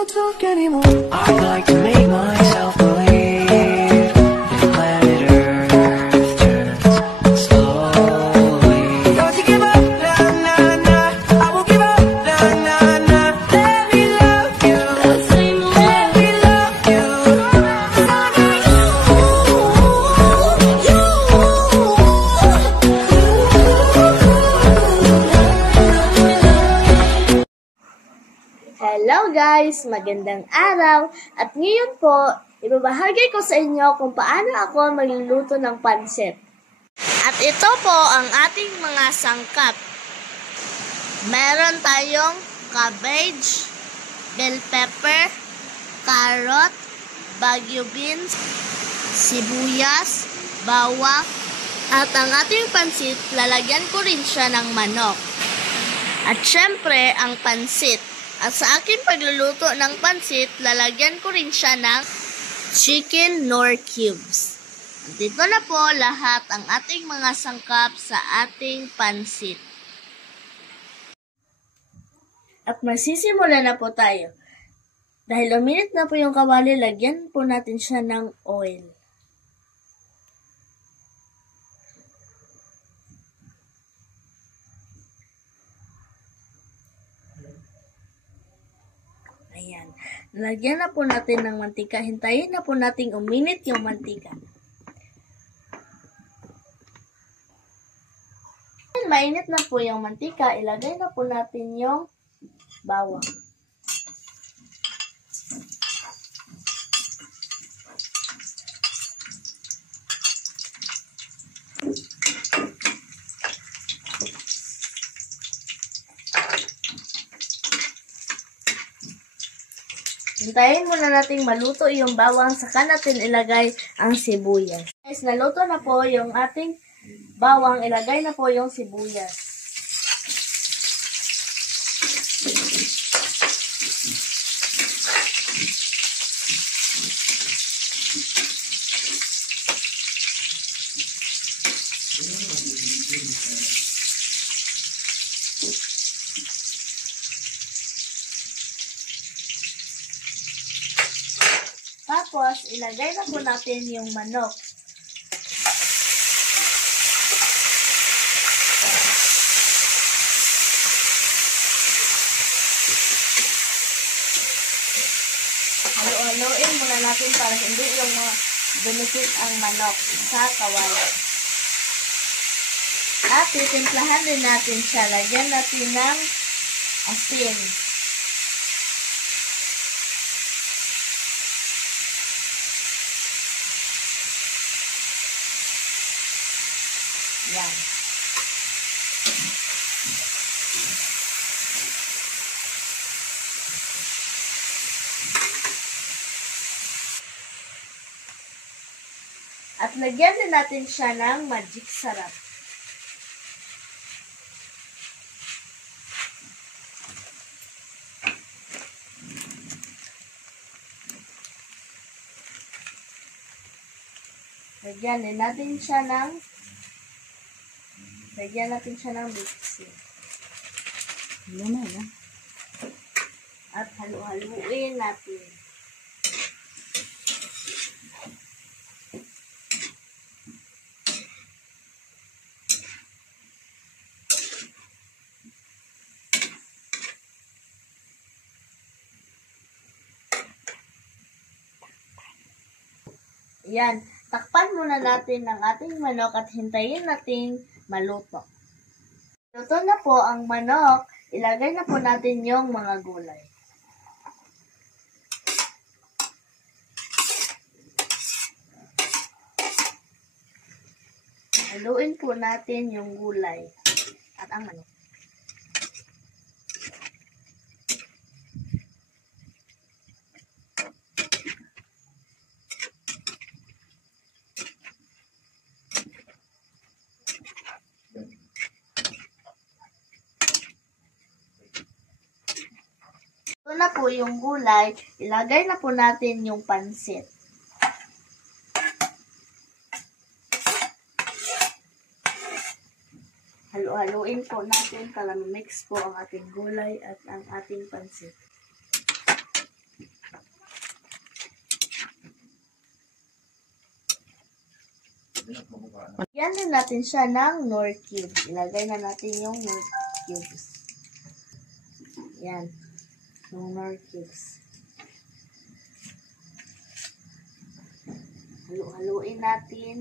don't talk anymore. I'd like to make myself believe if planet Earth turns slowly. Don't you give up, nah, nah, nah. I won't give up, nah, nah, nah. Let me love you. Let me love you. Hello guys! Magandang araw! At ngayon po, ibabahagi ko sa inyo kung paano ako magluluto ng pansit. At ito po ang ating mga sangkap. Meron tayong cabbage, bell pepper, carrot, baguio beans, sibuyas, bawang, at ang ating pansit, lalagyan ko rin siya ng manok. At syempre, ang pansit. At sa akin pagluluto ng pansit, lalagyan ko rin siya ng chicken nor cubes. At dito na po lahat ang ating mga sangkap sa ating pansit. At magsisimula na po tayo. Dahil uminit na po yung kawali, lagyan po natin siya ng oil. Ayan. Lagyan na po natin ng mantika. Hintayin na po natin uminit yung mantika. Mainit na po yung mantika, ilagay na po natin yung bawang. Hintayin muna nating maluto yung bawang, saka natin ilagay ang sibuyas. Guys, naluto na po yung ating bawang, ilagay na po yung sibuyas. Tapos, ilagay na po natin yung manok. Halo-haloin muna natin para hindi yung dumikit ang manok sa kawali. At titimplahan din natin siya. Lagyan natin ng asin. Yan. At lagyan din natin siya ng magic sarap. Lagyan natin siya ng mixing. At halu-haluin natin. Yan. Takpan muna natin ang ating manok at hintayin natin maluto. Luto na po ang manok, ilagay na po natin yung mga gulay. Haluin po natin yung gulay at ang manok. Ito na po yung gulay, ilagay na po natin yung pansit. Halu-haluin po natin para ma-mix po ang ating gulay at ang ating pansit. Lagyan na natin siya ng Knorr cube. Ilagay na natin yung Knorr cubes. Yan. Yung Knorr cubes. Halu-haluin natin.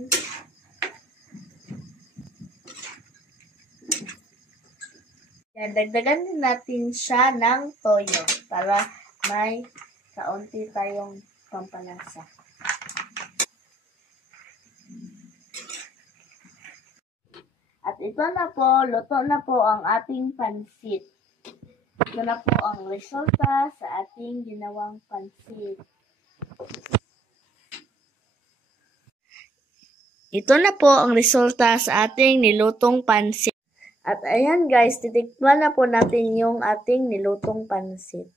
Yan, dagdagan din natin siya ng toyo para may kaunti tayong pampalasa. At ito na po, luto na po ang ating pansit. Ito na po ang resulta sa ating ginawang pansit. Ito na po ang resulta sa ating nilutong pansit. At ayan guys, titikman na po natin yung ating nilutong pansit.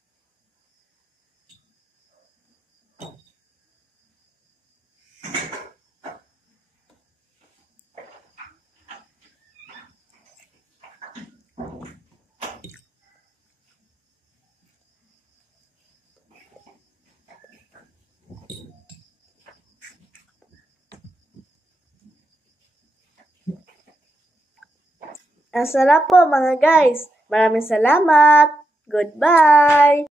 Ang sarap po mga guys. Maraming salamat. Goodbye!